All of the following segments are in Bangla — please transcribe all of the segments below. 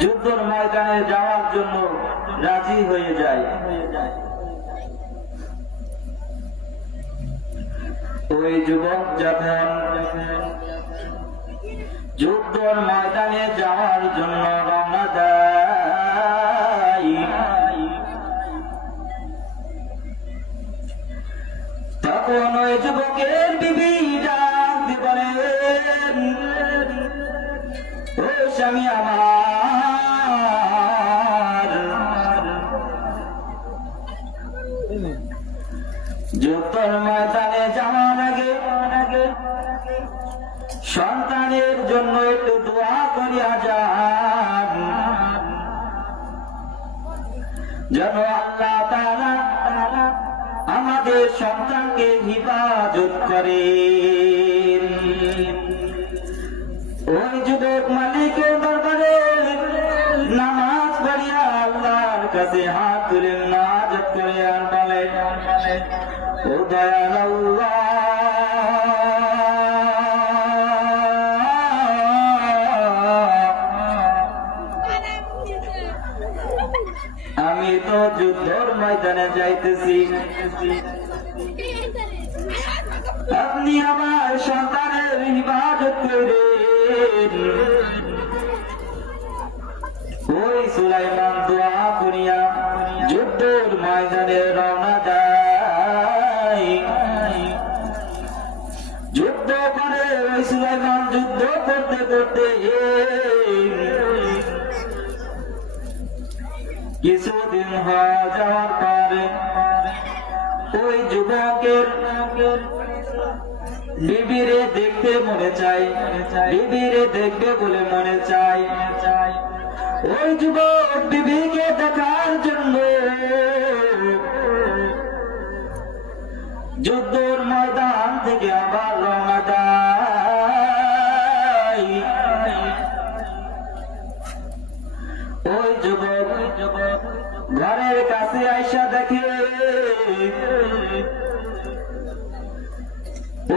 যুদ্ধের ময়দানে যাওয়ার জন্য রাজি হয়ে যায়। ওই যুবক যখন যুদ্ধের ময়দানে যাওয়ার জন্য রওনা দেয়, তখন ওই যুবকের বিবি ডাক বলেন, ও স্বামী আমার, যুদ্ধের ময়দানে যাওয়ার আগে সন্তানের জন্য একটু দোয়া করিয়া যান, যেন আল্লাহ তাআলা আমাদের সন্তানকে হিফাজত করেন। ওই যুবক মালিকের দরবারে নামাজ পড়িয়া আল্লাহর কাছে হাত তুলে নাজাত করে আর বলে, ও দয়াল আল্লাহ, আমি তো যুদ্ধের ময়দানে যাইতেছি, আপনি আমার সন্তানের হিফাজত করেন। ওই সুলাইমান দোয়া করিয়া যুদ্ধের ময়দানে রওনা দেয়। যুদ্ধ করে ওই সুলাইমান যুদ্ধ করতে করতে কিছুদিন হয়ে যাওয়ার পরে ওই যুবকের বিবিরে দেখতে মনে চাই, বিবিরে দেখবে বলে মনে চাই। ওই যুবক বিবিকে দেখার জন্য যুদ্ধের ময়দান থেকে আবার রওনা দেয়। ওই যুবক ঘরের কাছে আইসা দেখে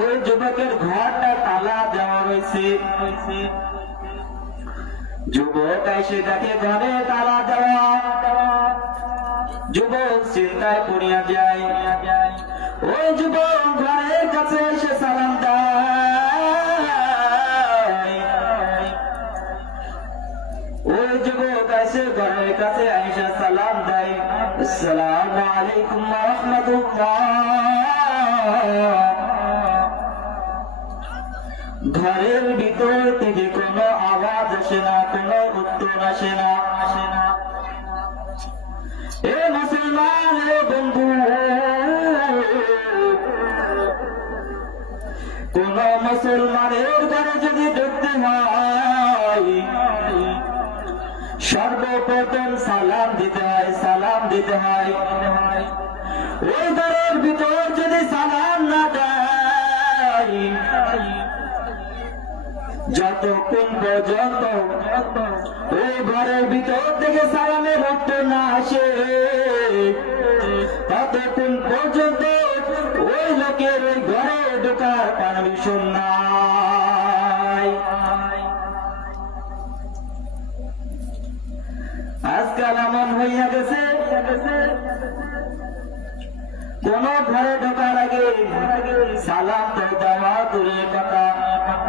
ওই যুবকের ঘরটা তালা দেওয়া রয়েছে। যুবক এসে দেখে ঘরে তালা দেওয়া। যুবক চিন্তায় পড়িয়া যায়। ওই যুবক ঘরের কাছে এসে সালাম দেয়। ওই যুবক এসে ঘরের কাছে আইসা সালাম দেয়, আসসালামু আলাইকুম ওয়া রাহমাতুল্লাহ। ঘরের ভিতর থেকে কোনো আওয়াজ আসে না, কোনো উত্তর আসে না। এ মুসলমান বন্ধু, কোন মুসলমানের ঘরে যদি ঢুকতে হয় সর্বপ্রথম সালাম দিতে হয়, সালাম দিতে হয়। ওই ঘরের ভিতর যদি সালাম না দেয়, যতক্ষণ পর্যন্ত ওই ঘরের ভিতর থেকে সালামের উত্তর না আসে, ততক্ষণ পর্যন্ত ওই লোকের ওই ঘরে ঢোকার পারমিশন নাই। আজকাল এমন হইয়া গেছে, কোন ঘরে ঢোকার আগে সালাম তো দেওয়া দূরের কথা,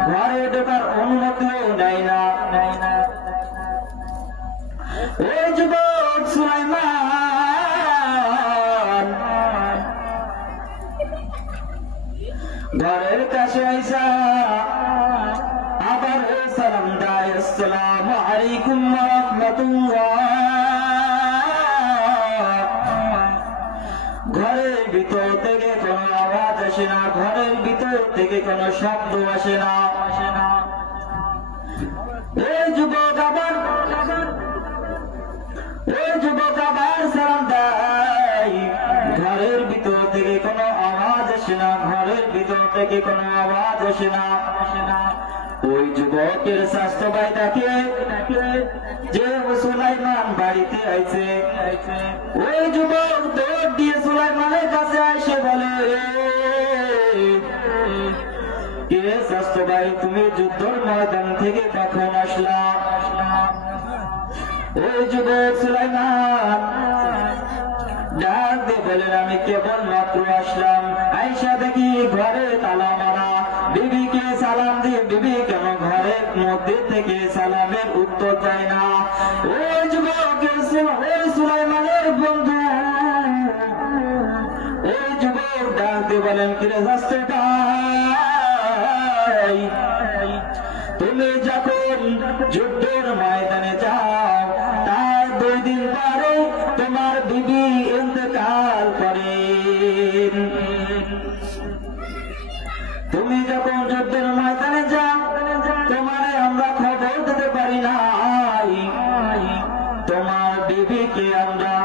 ঘরে ঢোকার অনুমতিও নেয় না। ওই যুবক সুলাইমান ঘরের কাছে আইসা আবার সালাম দেয়, আসসালামু আলাইকুম ওয়া রাহমাতুল্লাহ। ঘরের ভিতর থেকে কোনো আওয়াজ আসে না, ঘরের ভিতর থেকে কোনো শব্দ আসে না। এই যুবক আবার সালাম দেয়, ঘরের ভিতর থেকে কোনো আওয়াজ আসে না, ঘরের ভিতর থেকে কোনো আওয়াজ আসে না। ওই যুবকের স্বাস্থ্য ভাই দেখে যে সুলাইমান বাড়িতে আইছে। ওই যুবক দৌড় দিয়ে সুলাইমানের কাছে এসে বলে, কে স্বাস্থ্য ভাই, তুমি যুদ্ধের ময়দান থেকে কখন আসলা? ওই যুবক সুলাইমান ডাক দিয়ে বলেন, আমি কেবল মাত্র আসলাম, আইসা দেখি ঘরে তালা মারা। বিবিকে সালাম দিয়ে বিবি কেন ঘরের মধ্যে থেকে সালামের উত্তর দেয় না? ওই যুবক ওই সুলাইমানের বন্ধু ওই যুবক ডাক দিয়ে বলেন, কিরে যাচ্ছে ভাই, তুমি যখন যুদ্ধের ময়দানে যাও তার 2 দিন পরে তোমার বিবি ইন্তেকাল করেন। তুমি যখন যুদ্ধের ময়দানে যাও তোমারে আমরা খবর দিতে পারি নাই, তোমার বিবিকে আমরা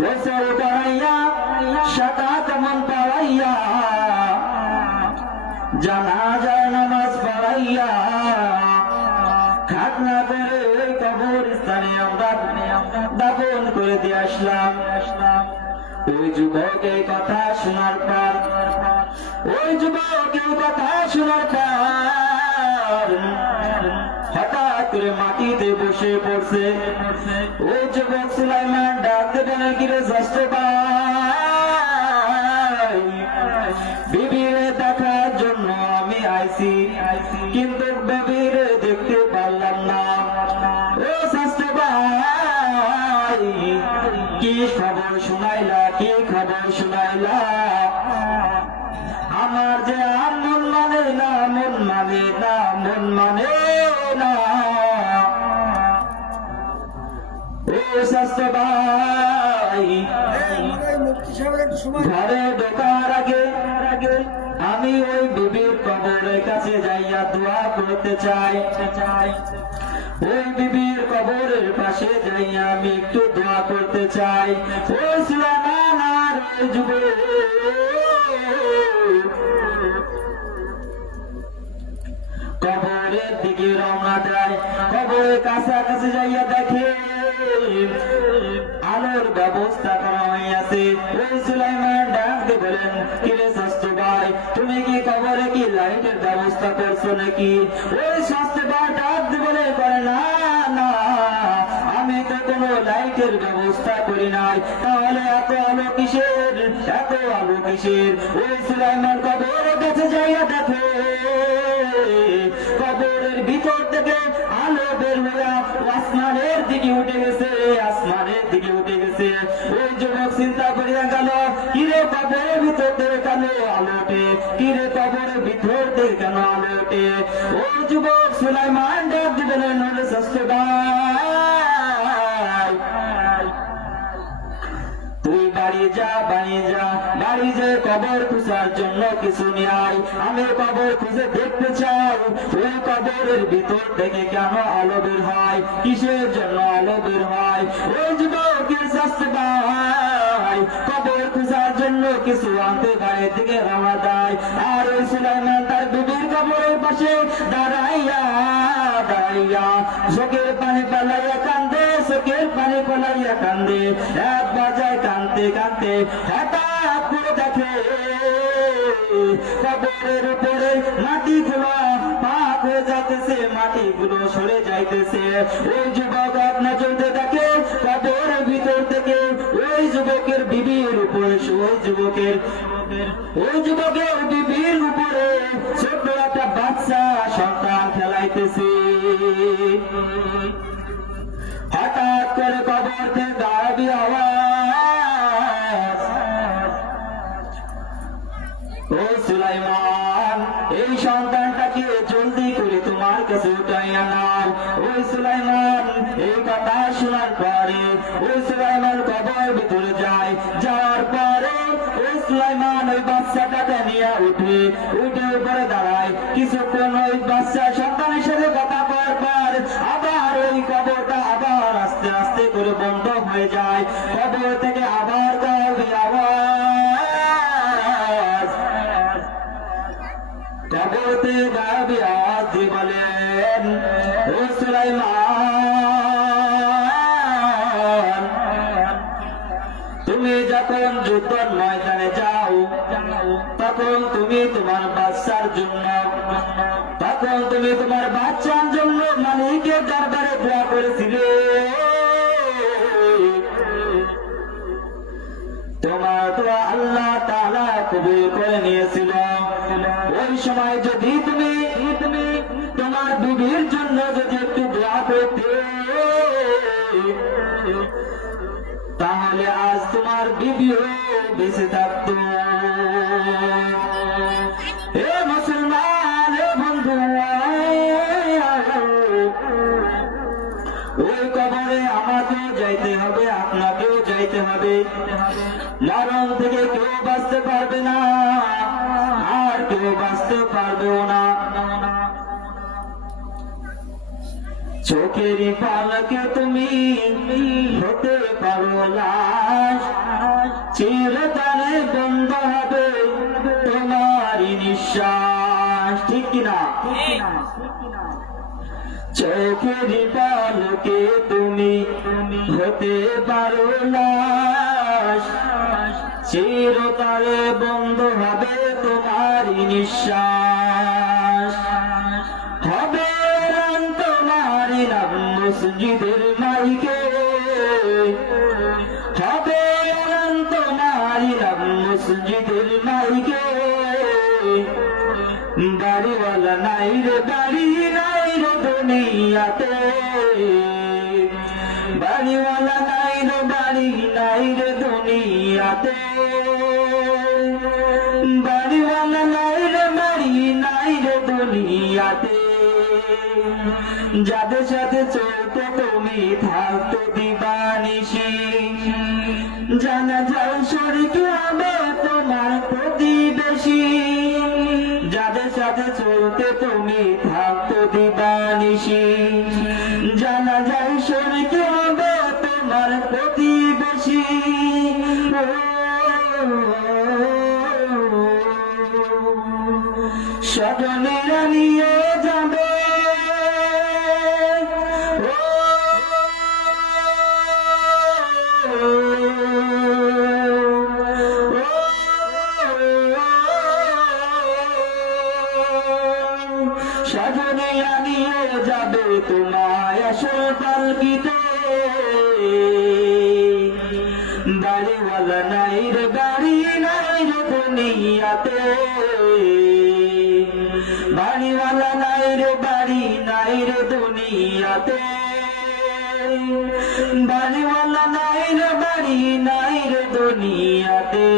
গোসল করাইয়া সাদা তেমন পড়াইয়া জানাজার নামাজ পড়াইয়া খাতনা করে ওই কবরস্থানে আমরা দাফন করে দিয়ে আসলাম। ওই যুবকের কথা শোনার পর হঠাৎ করে মাটিতে বসে পড়ছে। ওই যুবক সুলাইমান ডাকতে বলে, কিরে জ্যেষ্ঠ ভাই, বিবিরে দেখার জন্য আমি আইছি, কিন্তু বিবিরে দেখতে পারলাম না। ও জ্যেষ্ঠ ভাই, কি খবর শুনাইলা, কি খবর শুনাইলা? আমার যে আর মন মানে না, মন মানে না, মন মানে না। ও স্বাস্থ্য ভাই, ঘরে ঢোকার আগে আমি ওই বিবির কবরের কাছে যাইয়া দোয়া করতে চাই। ওই বিবির কবরের পাশে যাইয়া আমি একটু দোয়া করতে চাই। ও সুলাইমান আর ওই যুবক কবরের দিকে রওনা দেয়। কবরের কাছাকাছি যাইয়া দেখে আলোর ব্যবস্থা করা হইয়াছে। ওই সুলাইমান ডাক দিয়ে বলেন, কিরে স্বাস্থ্য ভাই, তুমি কি কবরে কি লাইটের ব্যবস্থা করছো নাকি? ওই স্বাস্থ্য ভাই ডাক দিয়ে বলে, না না, আমি তো কোনো লাইটের ব্যবস্থা করি নাই। তাহলে এত আলো কিসের, এত আলো কিসের? ওই সুলাইমান কবরের কাছে যাইয়া দেখে কবরের ভিতর থেকে আলো বের হইয়া আসমানের দিকে উঠে গেছে, আসমানের দিকে উঠে গেছে। ওই যুবক চিন্তা করিয়া গেল, কিরে কবরের ভিতর থেকে কেন আলো ওঠে, কিরে কবরের ভিতর থেকে কেন আলো ওঠে? ওই যুবক সুলাইমান ডাক দিবেন, নলে স্বাস্থ্য ভাই, তুই বাড়ি যা, বাড়ি যা, বাড়ি যে কবর খুঁজার জন্য কিছু নেই। আমি কবর খুঁজে দেখতে চাই ওই কবরের ভিতর থেকে কেন আলো বের হয়, কিসের জন্য আলো বের হয়। ওই যুবকের স্বাস্থ্য ভাই কবর খুঁজার জন্য কিছু আনতে বাড়ির দিকে রওনা দেয়। আর ওই সুলাইমান তার বিবির কবরের পাশে দাঁড়াইয়া চোখের পানি পালাইয়া কান্দে, চোখের পানি পালাইয়া কান্দে। এক বাজায় কান্দতে কান্দতে হঠাৎ করে দেখে কবরের উপরে মাটিগুলো পাক হয়ে যাইতেছে, মাটিগুলো সরে যাইতেছে। ওই যুবক আপনার চলতে দেখে কবরের ভিতর থেকে ওই যুবকের বিবির উপরে, ওই যুবকের বিবির উপরে ছোট্ট একটা বাচ্চা সন্তান খেলাইতেছে। হঠাৎ করে কবর থেকে দাঁড়াবি আওয়াজ, ও সুলাইমান, এই সন্তানটাকে জলদি করে তোমার কাছে উঠাইয়া নাও। ওই সুলাইমান এই কথা শোনার পরে ওই সুলাইমান কবর ভিতরে যায়। যাওয়ার পরে ওই সুলাইমান ওই বাচ্চাটাকে নিয়ে উঠে উপরে দাঁড়ায়। কিছুক্ষণ ওই বাচ্চা সন্তানের সাথে কথা করার পর আবার ওই কবরটা আবার আস্তে আস্তে করে বন্ধ হয়ে যায়। কবর থেকে আবার গাওয়াবে আওয়াজ, কবরতে গাওয়াবে আওয়াজ দিয়ে বলেন, ও সুলাইমান, তুমি যখন যুদ্ধের ময়দানে যাও তখন তুমি তোমার বাচ্চার জন্য মালিকের দরবারে দোয়া করেছিলে, তোমার দোয়া আল্লাহ তাআলা কবুল করে নিয়েছিল। ওই সময় যদি তুমি তোমার বিবির জন্য যদি একটু দোয়া করতে, তাহলে আজ তোমার বিবিও বেঁচে থাকতো। হে মুসলমান, হে বন্ধু, ওই কবরে আমাকেও যাইতে হবে, আপনাকেও যাইতে হবে। মরণ থেকে কেউ বাঁচতে পারবে না, আর কেউ বাঁচতে পারবেও না। চোখের পালকে তুমি হতে পারো লাশ, চিরতরে বন্ধ হবে তোমারই নিঃশ্বাস, ঠিক কিনা? চোখের পালকে তুমি হতে পারো লাশ, চিরতরে বন্ধ হবে তোমারই নিঃশ্বাস। হবে তোমারই নাম মসজিদের মাইকে, হবে তোমারই নাম মসজিদের মাইকে। বাড়িওয়ালা নাই রে বাড়ি, নাই রে দুনিয়াতে, বাড়িওয়ালা নাই রে বাড়ি, নাই রে দুনিয়াতে। বাড়িওয়ালা নাই রে বাড়ি, নাই রে দুনিয়াতে। যাদের সাথে চলতে তুমি থাকতো দিবানিশি, জানা যায় শরীকে হবে তোমার প্রতিবেশী। যাদের সাথে চলতে তুমি থাকতো দিবানিশি, জানা যায় শরীকে হবে তোমার প্রতিবেশী। স্বজনেরা নিয়ে যাবে, স্বজনেরা নিয়ে যাবে তোমায় আসল পালকিতে। বাড়িওয়ালা নাই রে বাড়ি, নাই রে দুনিয়াতে। বাড়িওয়ালা নাই রে বাড়ি, নাই রে দুনিয়াতে। বাড়িওয়ালা নাই রে বাড়ি, নাই রে দুনিয়াতে।